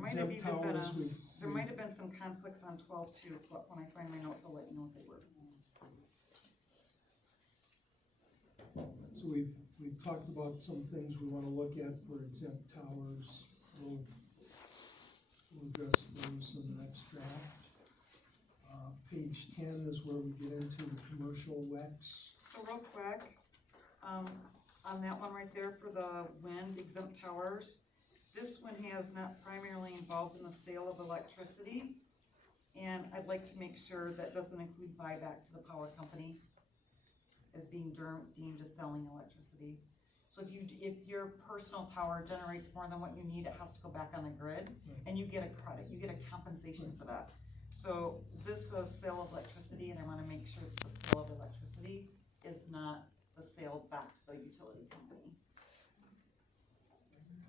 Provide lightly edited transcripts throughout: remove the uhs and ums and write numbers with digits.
might have exempt even been towers, there might have been some conflicts on 12 too, but when I find my notes, I'll let you know what they were. so we've talked about some things we wanna look at for exempt towers. We'll address those in the next draft. Page 10 is where we get into the commercial WEX. So real quick, on that one right there for the wind exempt towers, this one has not primarily involved in the sale of electricity. And I'd like to make sure that doesn't include buyback to the power company as being deemed as selling electricity. So if your personal tower generates more than what you need, it has to go back on the grid, and you get a credit, you get a compensation for that. So this says sale of electricity, and I wanna make sure the sale of electricity is not the sale back to the utility company.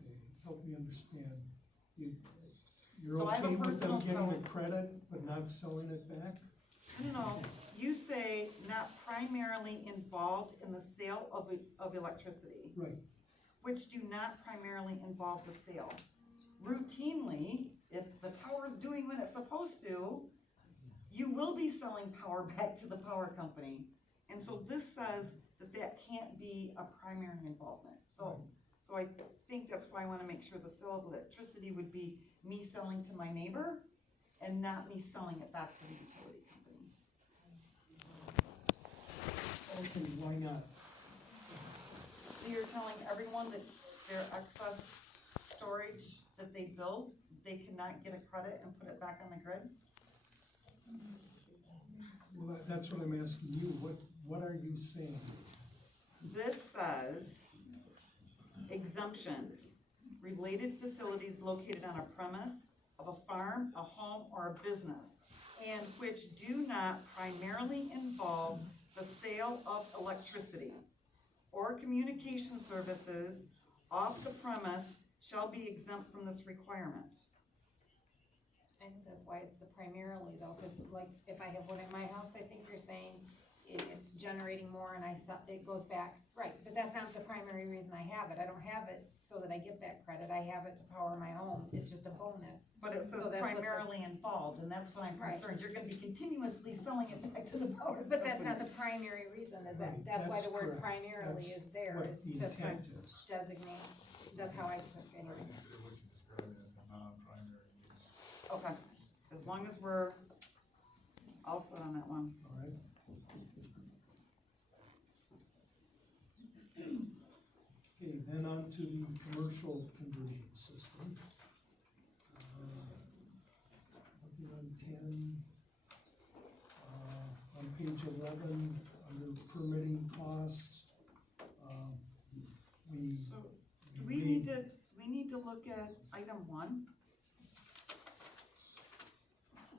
Okay, help me understand. You're So I have a okay with them personal getting tower. a credit but not selling it back? No, you say not primarily involved in the sale of electricity, Right, which do not primarily involve the sale. Routinely, if the tower is doing what it's supposed to, you will be selling power back to the power company. And so this says that that can't be a primary involvement. So I think that's why I wanna make sure the sale of electricity would be me selling to my neighbor and not me selling it back to the utility company. okay, why not? So you're telling everyone that their excess storage that they build, they cannot get a credit and put it back on the grid? Well, that's what I'm asking you. What are you saying? This says exemptions, related facilities located on a premise of a farm, a home, or a business, and which do not primarily involve the sale of electricity or communication services off the premise shall be exempt from this requirement. I think that's why it's the primarily though, cause like, if I have one in my house, I think you're saying it's generating more and it goes back, right, but that's not the primary reason I have it. I don't have it so that I get that credit, I have it to power my home, it's just a bonus. But it says So that's what primarily involved, and that's what I'm Right. concerned, you're gonna be continuously selling it back to the power. But that's not company. the primary reason, is Right, that's why that's the word correct. primarily That's is there, what is the to intent is. designate, that's how I took it anyway. Consider what you described as a non-primary use. Okay, as long as we're all set on that one. All right? Okay, then on to the commercial conversion system. Looking on 10, on page 11, under permitting costs, So, do we need to look at item 1?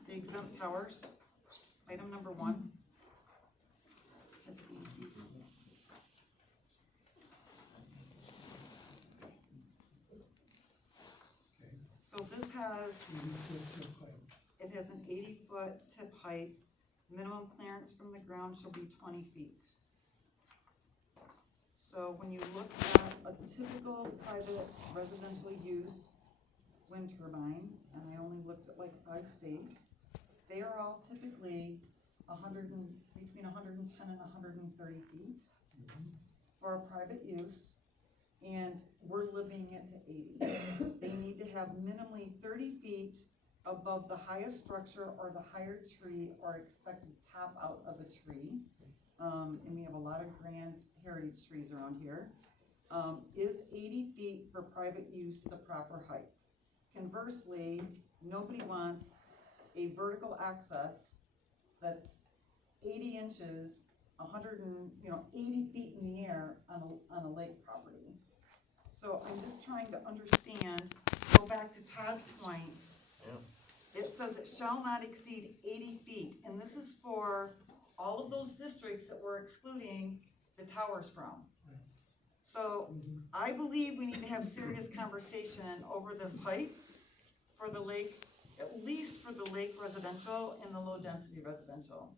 The exempt towers, item number 1. Is it E? Okay, So this has, 80-foot tip height. it has an 80-foot tip height, minimum clearance from the ground shall be 20 feet. So when you look at a typical private residential use wind turbine, and I only looked at like 5 states, they are all typically between 110 and 130 feet for a private use, and we're limiting it to 80. They need to have minimally 30 feet above the highest structure or the higher tree or expected top out of a tree. And we have a lot of grand heritage trees around here. Is 80 feet for private use the proper height? Conversely, nobody wants a vertical access that's 80 inches, 80 feet in the air on a lake property. So I'm just trying to understand, go back to Todd's point. It says it shall not exceed 80 feet, and this is for all of those districts that we're excluding the towers from. So I believe we need to have serious conversation over this height for the lake, at least for the lake residential and the low density residential.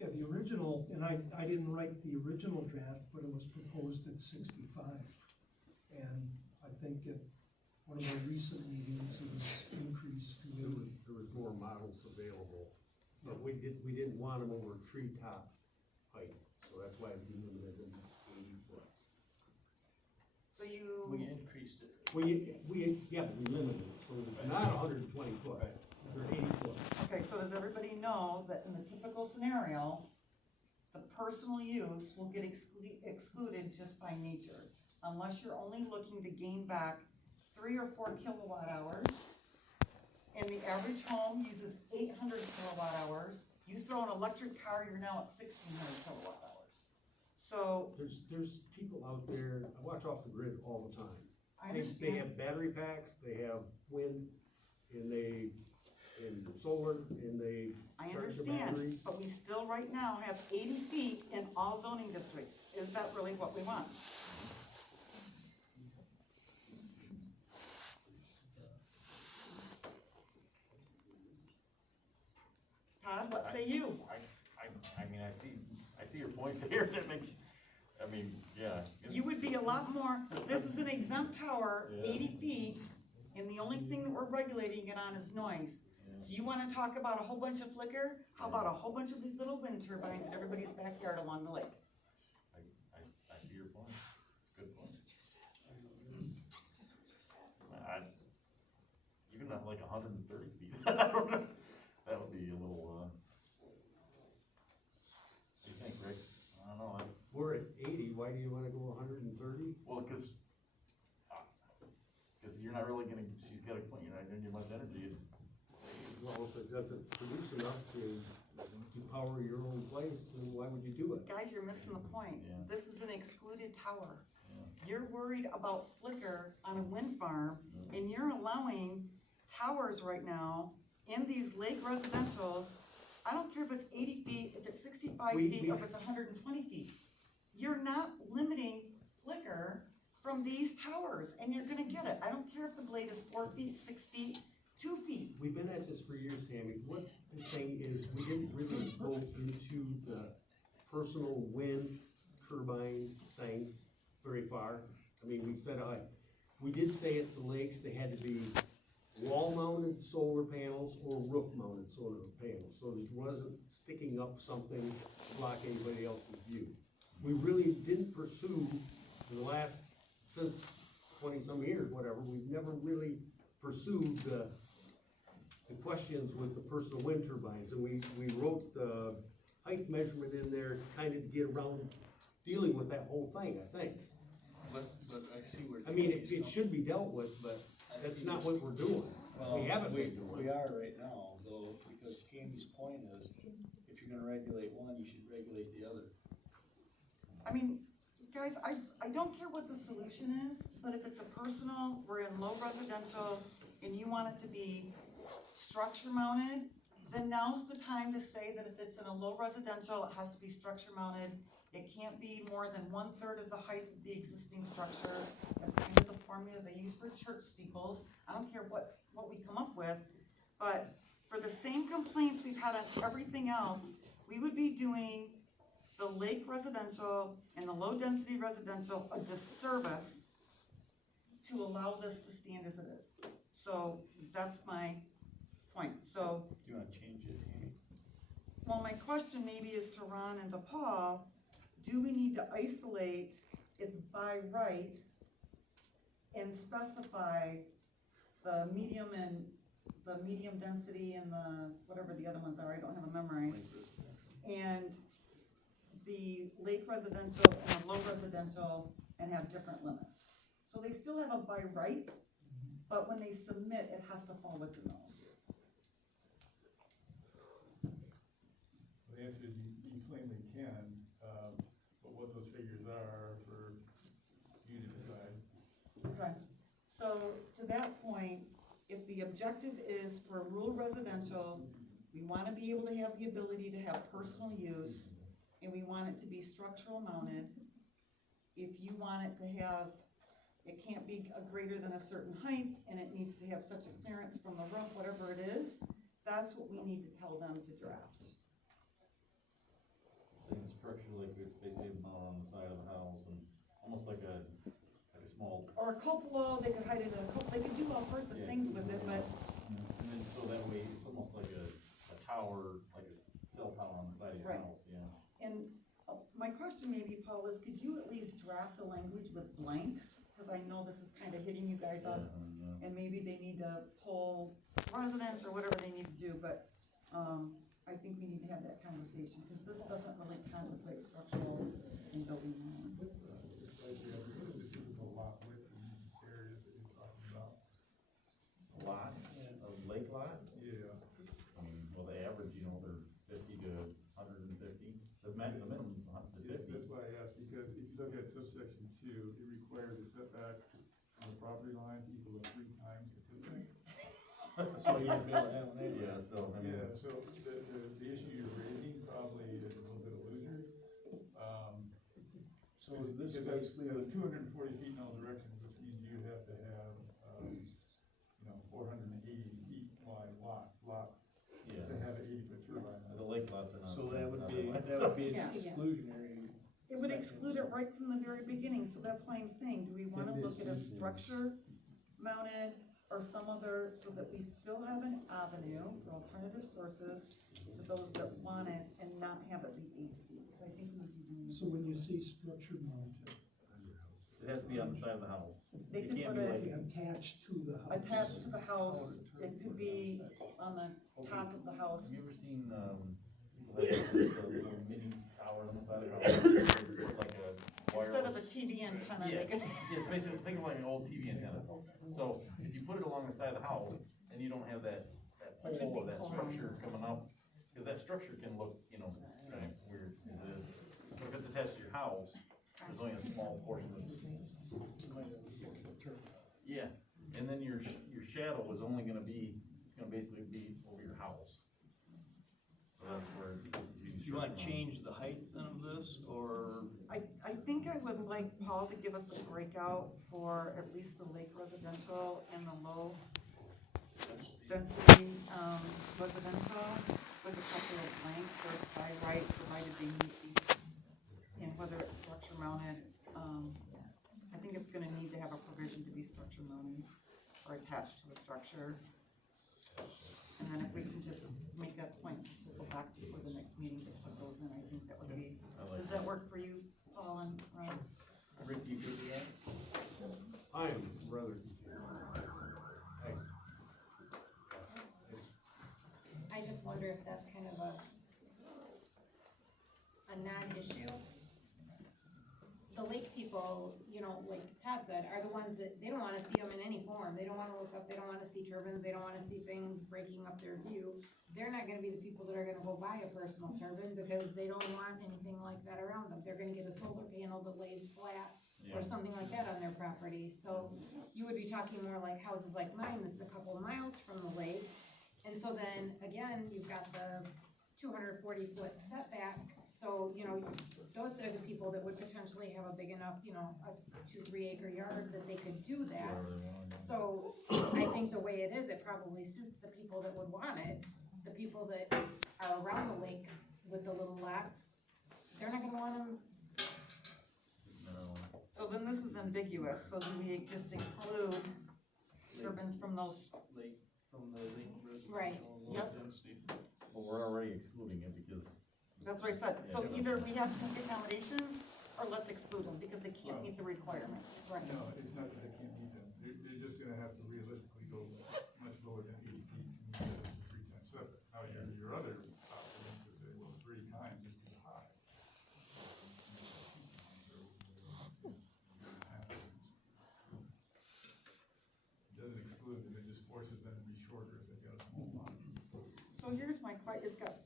Yeah, the original, and I didn't write the original draft, but it was proposed at 65. And I think one of our recent meetings, it was increased to There 80. was more models available, but we didn't want them over treetop height, so that's why we limited them to 80 foot. So you. We increased it. Yeah, but we limited it, so it's not 120 foot, they're 80 foot. Okay, so does everybody know that in the typical scenario, the personal use will get excluded just by nature? Unless you're only looking to gain back 3 or 4 kilowatt hours, and the average home uses 800 kilowatt hours. You throw an electric car, you're now at 1,600 kilowatt hours. So, There's people out there, I watch off the grid all the time. I They understand, have battery packs, they have wind, and solar, and they I charge the understand, batteries. but we still right now have 80 feet in all zoning districts. Is that really what we want? Todd, what say you? I mean, I see your point there, that makes, I mean, yeah. You would be a lot more, this is an exempt tower, Yeah. 80 feet, and the only thing that we're regulating it on is noise. So you wanna talk about a whole bunch of flicker? How about a whole bunch of these little wind turbines in everybody's backyard along the lake? I see your point, it's a good point. Even at like 130 feet, I don't know, that would be a little, what do you think, Rick? I don't know, that's, We're at 80, why do you wanna go 130? well, cause you're not really gonna, she's got a point, you're not gonna get much energy. Well, if it doesn't produce enough to power your own place, then why would you do it? Guys, you're missing the point. Yeah. This is an excluded tower. Yeah. You're worried about flicker on a wind farm, and you're allowing towers right now in these lake residentials. I don't care if it's 80 feet, if it's 65 feet, or if it's 120 feet. You're not limiting flicker from these towers, and you're gonna get it. I don't care if the blade is 4 feet, 6 feet, 2 feet. We've been at this for years, Tammy. What the thing is, we didn't really go into the personal wind turbine thing very far. I mean, we said, we did say at the lakes, they had to be wall-mounted solar panels or roof-mounted solar panels, so it wasn't sticking up something to block anybody else's view. We really didn't pursue, in the last, since 20-some years, whatever, we've never really pursued the questions with the personal wind turbines, and we wrote the height measurement in there kind of to get around dealing with that whole thing, I think. But I see where. I mean, it should be dealt with, but that's not what we're doing. We haven't been doing We it. are right now, though, because Tammy's point is, if you're gonna regulate one, you should regulate the other. I mean, guys, I don't care what the solution is, but if it's a personal, we're in low residential, and you want it to be structure mounted, then now's the time to say that if it's in a low residential, it has to be structure mounted. It can't be more than 1/3 of the height of the existing structure. That's kind of the formula they use for church steeples. I don't care what we come up with, but for the same complaints we've had on everything else, we would be doing the lake residential and the low density residential a disservice to allow this to stand as it is. So that's my point. So, Do you wanna change it, Amy? well, my question maybe is to Ron and to Paul, do we need to isolate it's by right and specify the medium density and the, whatever the other ones are, I don't have them memorized. And the lake residential and the low residential and have different limits. So they still have a by right, but when they submit, it has to fall within those. The answer is you plainly can, but what those figures are for you to decide. Okay, so to that point, if the objective is for rural residential, we wanna be able to have the ability to have personal use, and we want it to be structural mounted. If you want it to have, it can't be a greater than a certain height, and it needs to have such a clearance from the roof, whatever it is, that's what we need to tell them to draft. I think structure, like if they say mount on the side of the house and almost like a small. or a cupola, they could hide it in a cupola, they could do all sorts of things with it, but, And then, so that way, it's almost like a tower, like a cell tower on the side of your Right. house, yeah. and my question maybe, Paul, is could you at least draft the language with blanks? Cause I know this is kinda hitting you guys up, Yeah. and maybe they need to pull residents or whatever they need to do, but, I think we need to have that conversation, cause this doesn't really contemplate structural and building. Like the typical lot width in these areas that you're talking about. Lot, a lake lot? Yeah. I mean, well, the average, you know, they're 50 to 150, the minimum is 150. That's why I asked, because if you look at subsection 2, it requires a setback on the property line equal to 3 times the tip height. So you'd be able to have an acre. Yeah, so, I mean. Yeah, so the issue you're raising probably is a little bit illusory. So is this Because basically, that's 240 feet in all directions, which means you have to have, 480 feet wide lot Yeah, to have an 80-foot turbine. the lake lots are not. so that would not be, allowed. that would be Yeah. an exclusionary. It would section. exclude it right from the very beginning, so that's why I'm saying, do we wanna look at a structure mounted or some other, so that we still have an avenue for alternative sources to those that want it and not have it be 8 feet, cause I think we would be doing. So when you say structure mounted, It has to be on the side of the house. They It could can't put be it like, attached to the house. attached to the house, it could be on the top of the house. have you ever seen, like the little mini tower on the side of the house? Like a wireless. Instead of a TV antenna, Yeah, they could, it's basically, think of like an old TV antenna. So if you put it along the side of the house and you don't have that pole or that structure coming up, cause that structure can look, you know, kind of weird as it is. But if it's attached to your house, there's only a small portion that's, yeah, and then your shadow is only gonna be, it's gonna basically be over your house. So that's where. Do you wanna change the height then of this, or? I think I would like Paul to give us a breakout for at least the lake residential and the low density, residential, with a couple of blanks or by right, provided they meet these, and whether it's structure mounted, I think it's gonna need to have a provision to be structure mounted or attached to a structure. And then if we can just make that point, so we'll go back to for the next meeting to put those in, I think that would be, does that work for you, Paul and Ron? Rick, you good with that? I'm rather. I just wonder if that's kind of a non-issue. The lake people, you know, like Todd said, are the ones that, they don't wanna see them in any form, they don't wanna look up, they don't wanna see turbines, they don't wanna see things breaking up their view. They're not gonna be the people that are gonna go buy a personal turbine, because they don't want anything like that around them, they're gonna get a solar panel that lays flat, or something like that on their property, so you would be talking more like houses like mine, that's a couple miles from the lake. And so then, again, you've got the 240-foot setback, so, you know, those are the people that would potentially have a big enough, you know, a 2-3 acre yard that they could do that. So, I think the way it is, it probably suits the people that would want it. The people that are around the lakes with the little lots, they're not gonna want them. So then this is ambiguous, so do we just exclude turbines from those? Lake, from the lake Right. residential, low Yep. density. But we're already excluding it because. That's what I said, so either we have to make accommodations, or let's exclude them, because they can't meet the requirements. Right. No, it's not that they can't meet them, they're just gonna have to realistically go much lower than 80 feet to meet the 3 times setback. Now, your other option is to say, well, 3 times is too high. It doesn't exclude them, it just forces them to be shorter if they've got a small lot. So here's my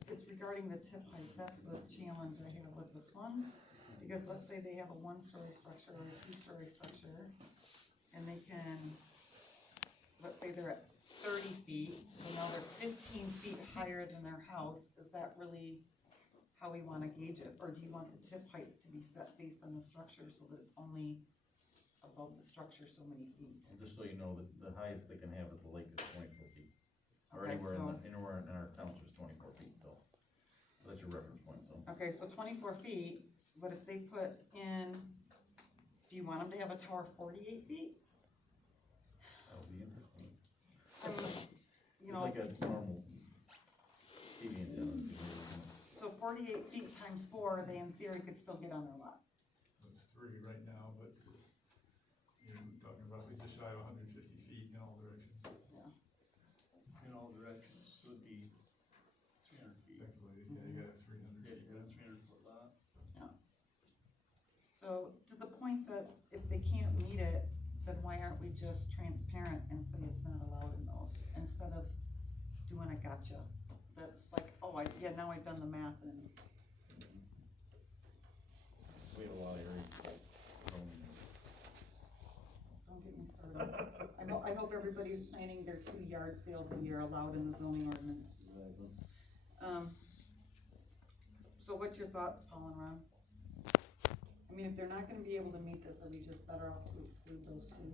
it's regarding the tip height, that's the challenge I have with this one. Because let's say they have a 1-story structure or a 2-story structure, and they can, let's say they're at 30 feet, so now they're 15 feet higher than their house, is that really how we wanna gauge it? Or do you want the tip height to be set based on the structure so that it's only above the structure so many feet? And just so you know, the highest they can have at the lake is 24 feet. Or Okay, anywhere in our township is 24 feet, so that's your reference point, so. Okay, so 24 feet, but if they put in, do you want them to have a tower 48 feet? That would be interesting. I mean, you It's know, like a normal TV antenna. so 48 feet times 4, they in theory could still get on their lot. It's 3 right now, but you're talking roughly just shy of 150 feet in all directions. In all directions, so it'd be 300 feet. Calculated, yeah, you got a 300 Yeah, feet. you got a 300-foot lot. So to the point that if they can't meet it, then why aren't we just transparent and say it's not allowed in those, instead of doing a gotcha? That's like, oh, yeah, now I've done the math and, We have a lot of areas. don't get me started. I hope everybody's planning their 2 yard sales a year allowed in the zoning ordinance. So what's your thoughts, Paul and Ron? I mean, if they're not gonna be able to meet this, are we just better off to exclude those 2?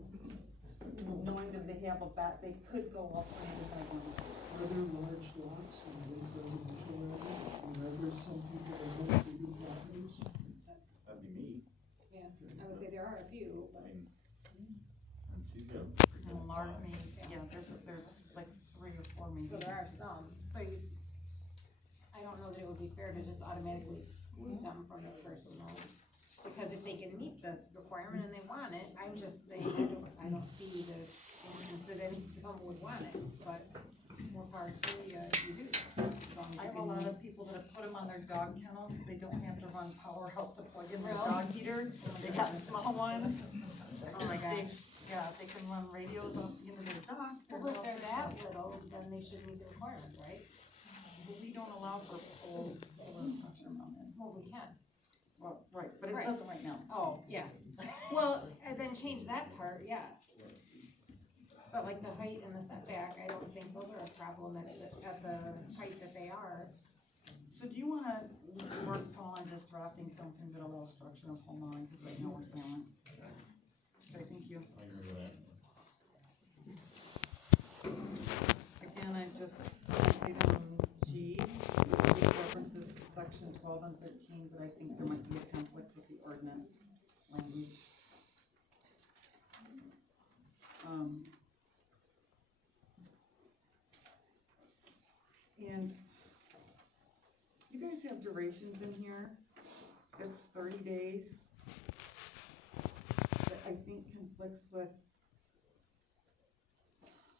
Knowing that they have they could go up by one. Are there large lots in the residential area? And are there some people that want bigger properties? That'd be me. Yeah, I would say there are a few, I but mean, and she's got a pretty good And large, lot. maybe, yeah, there's like 3 or 4 maybe. so there are some, so you, I don't know that it would be fair to just automatically exclude them from the personal. Because if they can meet the requirement and they want it, I'm just saying, I don't see the instance that any of them would want it, but more power to you, you do. As long as I you have a can lot meet- of people that have put them on their dog kennels, so they don't have to run power out to plug in their Really? dog heater. They got small ones. Oh my gosh. Yeah, they can run radios up into their dog. Well, if they're that little, then they should meet the requirements, right? But we don't allow for pole structure mounted. Well, we can. Well, right, but it Right. doesn't right now. Oh, yeah. Well, and then change that part, yeah. But like the height and the setback, I don't think those are a problem at the height that they are. So do you wanna work, Paul, on just drafting something that allows structure of home mounting, cause right now we're silent? Okay, thank you. I agree with that. Again, I just, item G, which just references to section 12 and 13, but I think there might be a conflict with the ordinance language. And you guys have durations in here, it's 30 days. That I think conflicts with,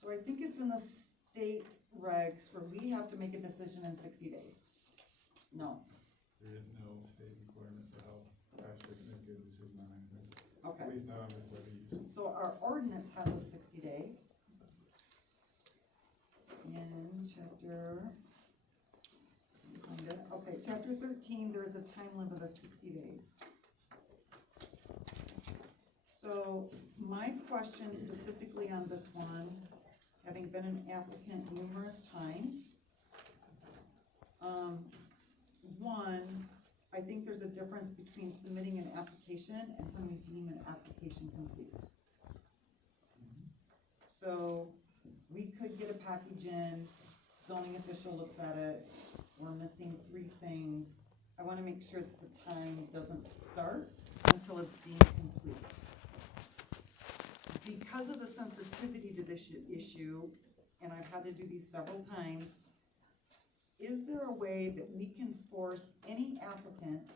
so I think it's in the state regs where we have to make a decision in 60 days. No, There is no state requirement for how fast they can make a decision on anything, okay. at least not on this levy. So our ordinance has a 60 day. In chapter, let me find it. Okay, chapter 13, there is a time limit of 60 days. So my question specifically on this one, having been an applicant numerous times, one, I think there's a difference between submitting an application and when we deem an application complete. So we could get a package in, zoning official looks at it, we're missing 3 things. I wanna make sure that the time doesn't start until it's deemed complete. Because of the sensitivity to this issue, and I've had to do these several times, is there a way that we can force any applicant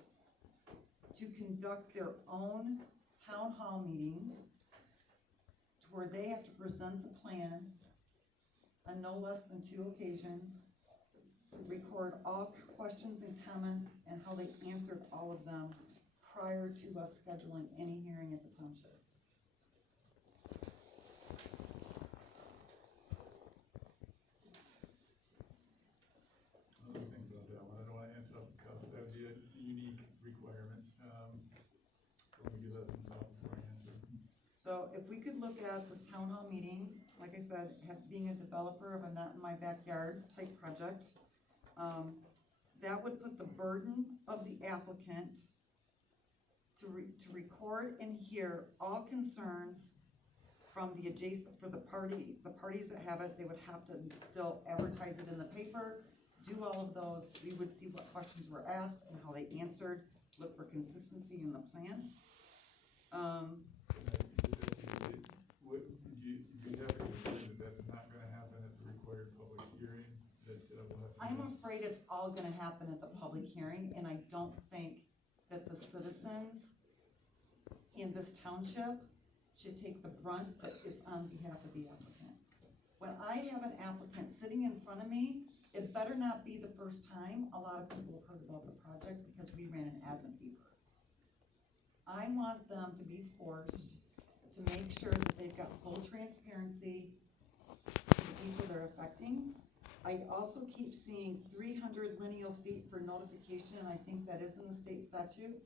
to conduct their own town hall meetings to where they have to present the plan on no less than 2 occasions, record all questions and comments and how they answered all of them prior to us scheduling any hearing at the township? I'll think about that one, I don't wanna answer off the cuff, that would be a unique requirement, let me give that some thought before I answer. So if we could look at this town hall meeting, like I said, being a developer of a not in my backyard type project, that would put the burden of the applicant to record and hear all concerns from the adjacent, for the parties that have it, they would have to still advertise it in the paper, do all of those, we would see what questions were asked and how they answered, look for consistency in the plan. Would you have all gonna happen at the public hearing, and I don't think that the citizens in this township should take the brunt that is on behalf of the applicant. When I have an applicant sitting in front of me, it better not be the first time a lot of people have heard about the project because we ran an admin fever. I want them to be forced to make sure that they've got full transparency to the people they're affecting. I also keep seeing 300 lineal feet for notification, and I think that is in the state statute.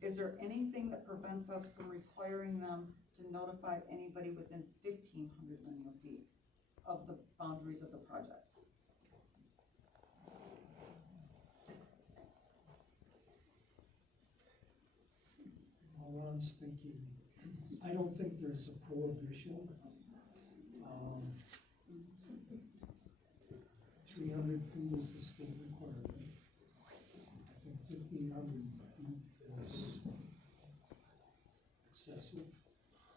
Is there anything that prevents us from requiring them to notify anybody within 1,500 lineal feet of the boundaries of the project? All Ron's thinking, I don't think there's a prohibition. 300 feet is the state requirement. I think 1,500 feet is excessive.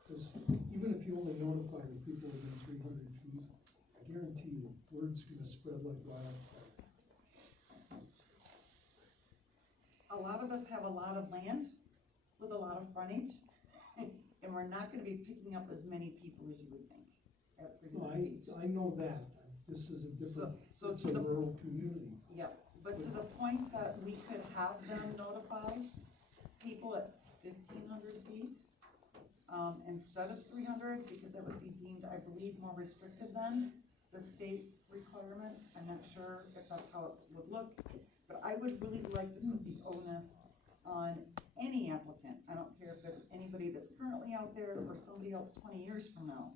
Because even if you only notify the people within 300 feet, I guarantee you, word's gonna spread like wildfire. A lot of us have a lot of land with a lot of frontage, and we're not gonna be picking up as many people as you would think at No, 300 feet. I know that. This is a different, So it's to a the, rural community. yeah, but to the point that we could have them notify people at 1,500 feet, instead of 300, because that would be deemed, I believe, more restrictive than the state requirements. I'm not sure if that's how it would look, but I would really like to put the onus on any applicant. I don't care if it's anybody that's currently out there or somebody else 20 years from now,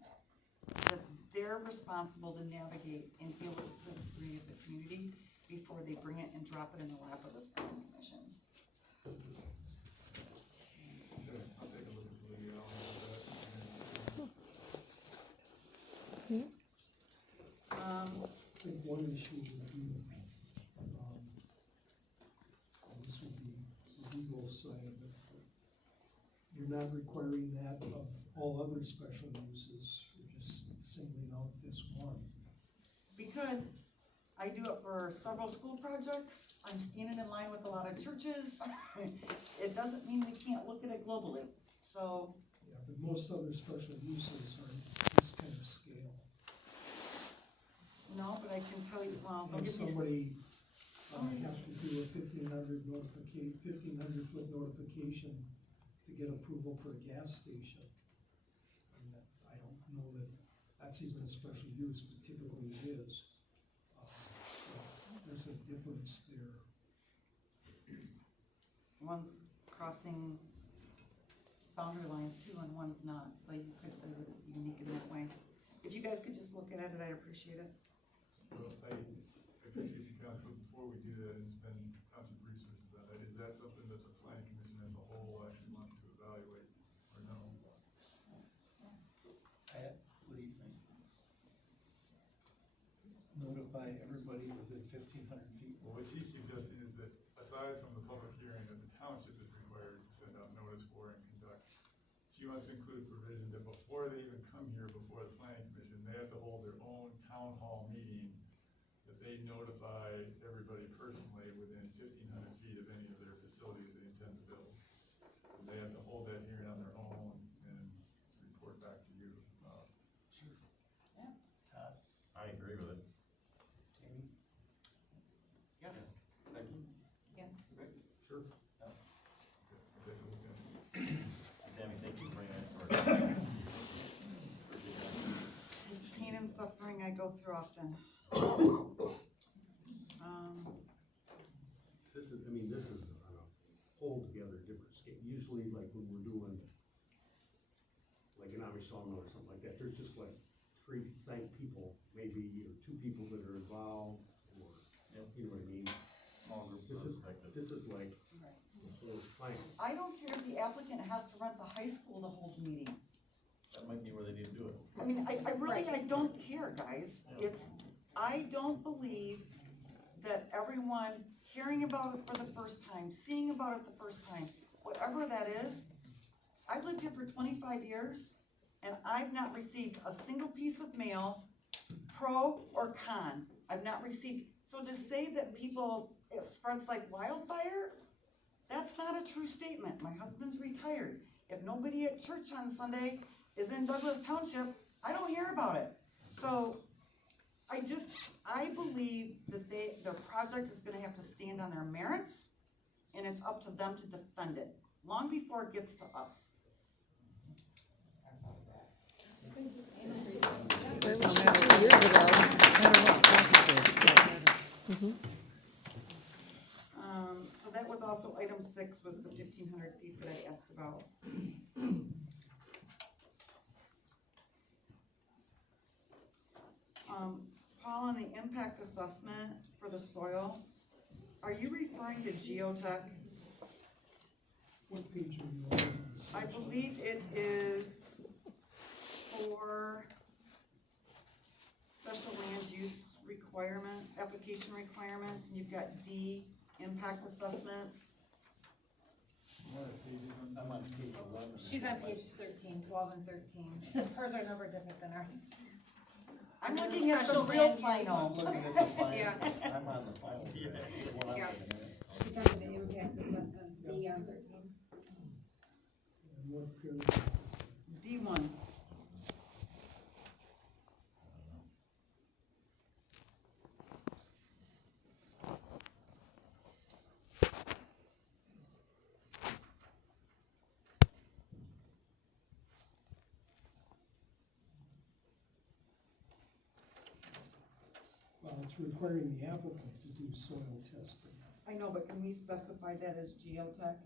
that they're responsible to navigate and deal with the citizenry of the community before they bring it and drop it in the lap of this planning commission. Okay, I'll take a look at the legality of that. I think one issue would be, and this would be the legal side of it. You're not requiring that of all other special uses, you're just singling out this one. We could, I do it for several school projects, I'm standing in line with a lot of churches. It doesn't mean we can't look at it globally, so, Yeah, but most other special uses are this kind of scale. no, but I can tell you, well, they'll And give me some. somebody, have to do a 1,500 foot notification to get approval for a gas station. And that, I don't know that that's even a special use, but typically it is. So there's a difference there. One's crossing boundary lines too, and one's not, so you could say that it's unique in that way. If you guys could just look at it, I'd appreciate it. So I appreciate you, council, before we do that and spend township resources on that, is that something that the planning commission as a whole actually wants to evaluate, or no? What do you think? Notify everybody within 1,500 feet. Well, what she's suggesting is that aside from the public hearing that the township is required to send out notice for and conduct, she wants to include provision that before they even come here before the planning commission, they have to hold their own town hall meeting, that they notify everybody personally within 1,500 feet of any of their facilities they intend to build. And they have to hold that hearing on their own and report back to you. Todd, I agree with it. Tammy? Yes. Becky? Yes. Rick? Sure. Okay, I'll take a look at it. Tammy, thank you for bringing that forward. It's pain and suffering I go through often. This is on a whole together different scale. Usually like when we're doing like an Amish sawmill or something like that, there's just like 3 people, maybe, or 2 people that are involved, or, you know what I mean? Small group This is like Right. the whole thing. I don't care if the applicant has to rent the high school to hold a meeting. That might be where they need to do it. I mean, I really, I don't care, guys. I don't believe that everyone hearing about it for the first time, seeing about it the first time, whatever that is, I've lived here for 25 years, and I've not received a single piece of mail, pro or con. I've not received So to say that people, it spreads like wildfire, that's not a true statement. My husband's retired. If nobody at church on Sunday is in Douglas Township, I don't hear about it. So I believe that their project is gonna have to stand on their merits, and it's up to them to defend it, long before it gets to us. So that was also item 6, was the 1,500 feet that I asked about. Paul, on the impact assessment for the soil, are you referring to geotech? What page are you on? I believe it is for special land use requirement, application requirements, and you've got D, impact assessments. I'm on page 11. She's on page 13, 12 and 13. Hers are numbered different than ours. I'm Under the looking at the special real land use. final. I'm looking at the final, Yeah. I'm on the final. The one I'm Yeah. looking at. She's under the impact assessments, D on 13. And what paragraph? D1. Well, it's requiring the applicant to do soil testing. I know, but can we specify that as geotech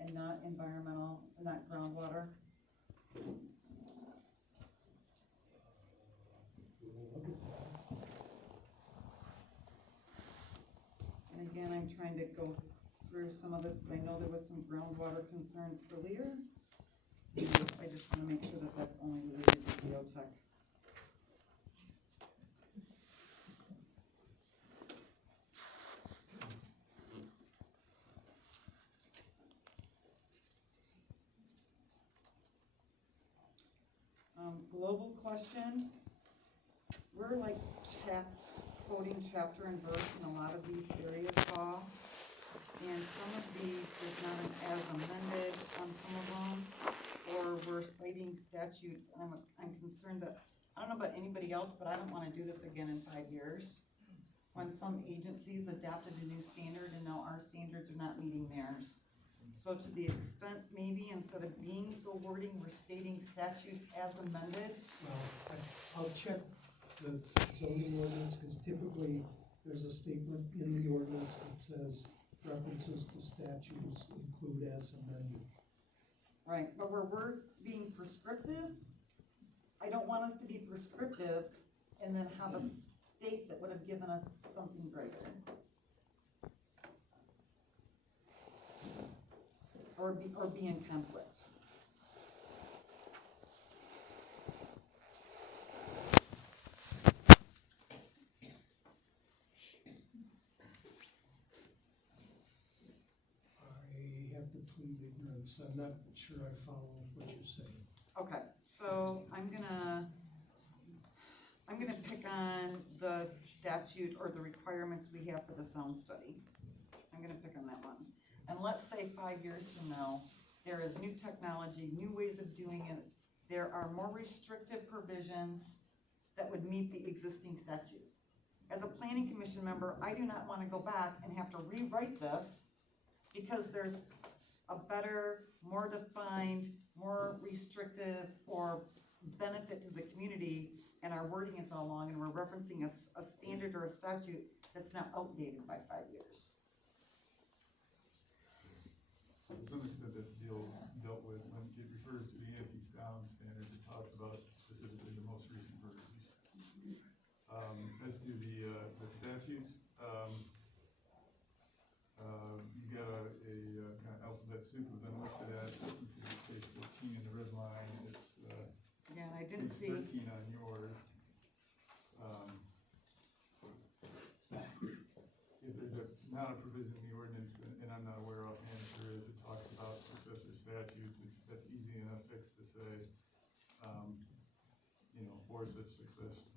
and not environmental, not groundwater? We'll look at that. And again, I'm trying to go through some of this, but I know there was some groundwater concerns earlier. I just wanna make sure that that's only related to geotech. Global question, we're like quoting chapter and verse in a lot of these areas, Paul. And some of these, there's not an as amended on some of them, or we're citing statutes, and I'm concerned that, I don't know about anybody else, but I don't wanna do this again in 5 years. When some agencies adopted a new standard and now our standards are not meeting theirs. So to the extent, maybe instead of being so wording, we're stating statutes as amended. Well, I'll check the zoning ordinance, cause typically there's a statement in the ordinance that says references to statutes include as amended. Right, but where we're being prescriptive, I don't want us to be prescriptive and then have a state that would have given us something greater. Or be in conflict. I have to plead ignorance, I'm not sure I follow what you're saying. Okay, so I'm gonna pick on the statute or the requirements we have for the sound study. I'm gonna pick on that one. And let's say 5 years from now, there is new technology, new ways of doing it. There are more restrictive provisions that would meet the existing statute. As a planning commission member, I do not wanna go back and have to rewrite this because there's a better, more defined, more restrictive or benefit to the community, and our wording is all wrong, and we're referencing a standard or a statute that's now outdated by 5 years. To some extent, that's dealt with when it refers to the ANSI sound standards, it talks about specifically the most recent versions. As to the statutes, you got a kind of alphabet soup of them listed at, let's see, page 14 in the red line, it's, Yeah, and I didn't page see, 13 on yours. If there's not a provision in the ordinance, and I'm not aware offhand if there is, it talks about successor statutes, that's easy enough fix to say, or such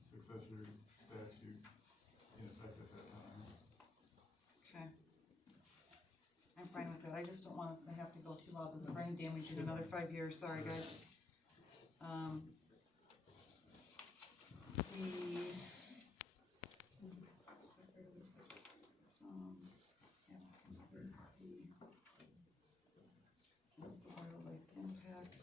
successor statute in effect at that time. I just don't want us to have to go through all this brain damage in another 5 years, sorry guys. What's the wildlife impact?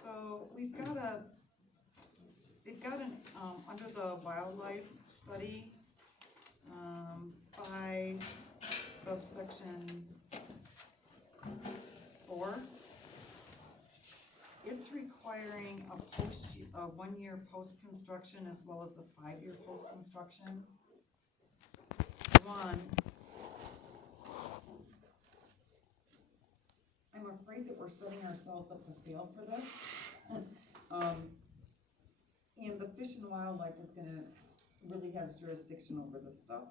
So we've got an, under the wildlife study, 5 subsection 4. It's requiring a 1-year post-construction as well as a 5-year post-construction. One, I'm afraid that we're setting ourselves up to fail for this. And the Fish and Wildlife is really has jurisdiction over this stuff.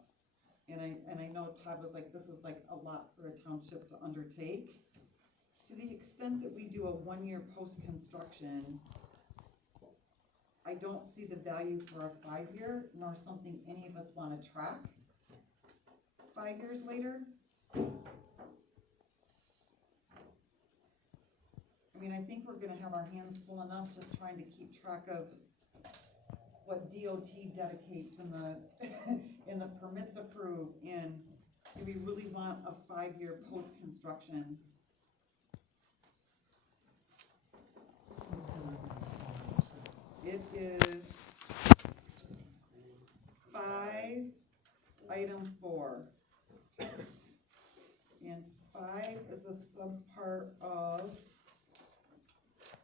And I know Todd was like, this is like a lot for a township to undertake. To the extent that we do a 1-year post-construction, I don't see the value for a 5-year, nor something any of us wanna track 5 years later. I mean, I think we're gonna have our hands full enough just trying to keep track of what DOT dedicates in the, in the permits approved, and do we really want a 5-year post-construction? It is 5, item 4. And 5 is a subpart of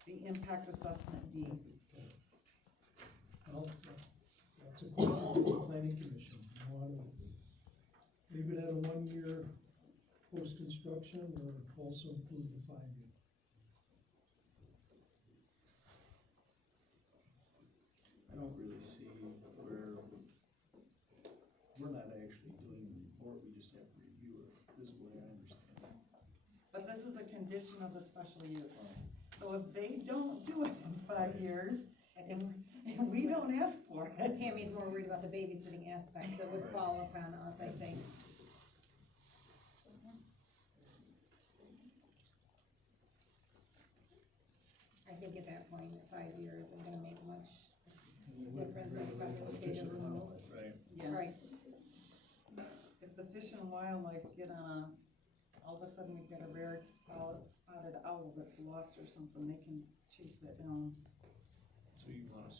the impact assessment D. Well, that's a question for the planning commission. You wanna leave it at a 1-year post-construction or also include the 5-year? I don't really see where, we're not actually doing the report, we just have to review it, this is the way I understand it. But this is a condition of the special use. So if they don't do it in 5 years, and we don't ask for it. Tammy's more worried about the babysitting aspect that would fall upon us, I think. I think at that point, 5 years isn't gonna make much difference, especially the removal. Right. Yeah. Right, If the Fish and Wildlife get on all of a sudden we've got a rare spotted owl that's lost or something, they can chase that down. So you wanna